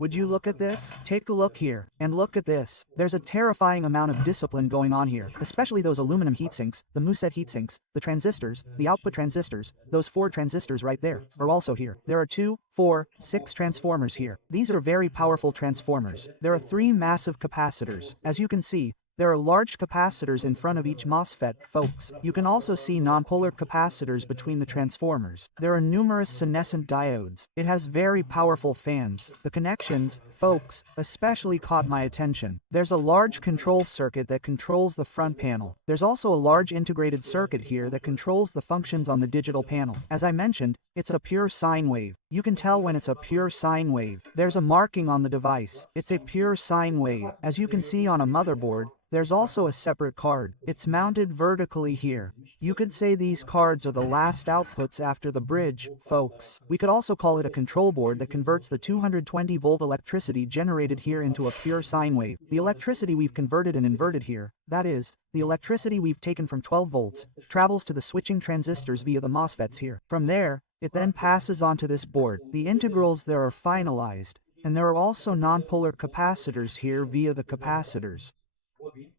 Would you look at this? Take a look here, and look at this. There's a terrifying amount of discipline going on here, especially those aluminum heatsinks, the MOSFET heatsinks, the transistors, the output transistors, those 4 transistors right there, are also here. There are 2, 4, 6 transformers here. These are very powerful transformers. There are 3 massive capacitors. As you can see, there are large capacitors in front of each MOSFET, folks. You can also see nonpolar capacitors between the transformers. There are numerous senescent diodes. It has very powerful fans. The connections, folks, especially caught my attention. There's a large control circuit that controls the front panel. There's also a large integrated circuit here that controls the functions on the digital panel. As I mentioned, it's a pure sine wave. You can tell when it's a pure sine wave. There's a marking on the device. It's a pure sine wave. As you can see on a motherboard, there's also a separate card. It's mounted vertically here. You could say these cards are the last outputs after the bridge, folks. We could also call it a control board that converts the 220-volt electricity generated here into a pure sine wave. The electricity we've converted and inverted here, that is, the electricity we've taken from 12 volts, travels to the switching transistors via the MOSFETs here. From there, it then passes onto this board. The integrals there are finalized, and there are also nonpolar capacitors here via the capacitors.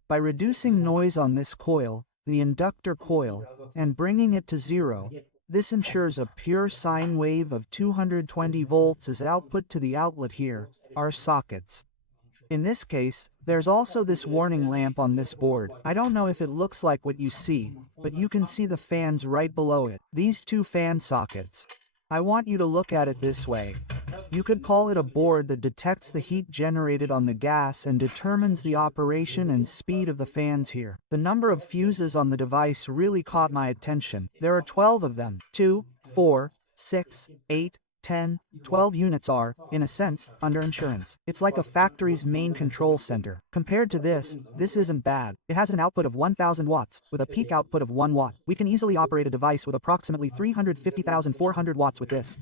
By reducing noise on this coil, the inductor coil, and bringing it to 0, this ensures a pure sine wave of 220 volts as output to the outlet here, our sockets. In this case, there's also this warning lamp on this board. I don't know if it looks like what you see, but you can see the fans right below it. These 2 fan sockets. I want you to look at it this way. You could call it a board that detects the heat generated on the gas and determines the operation and speed of the fans here. The number of fuses on the device really caught my attention. There are 12 of them. 2, 4, 6, 8, 10, 12 units are, in a sense, under insurance. It's like a factory's main control center. Compared to this isn't bad. It has an output of 1000 watts, with a peak output of 1 watt. We can easily operate a device with approximately 350,400 watts with this.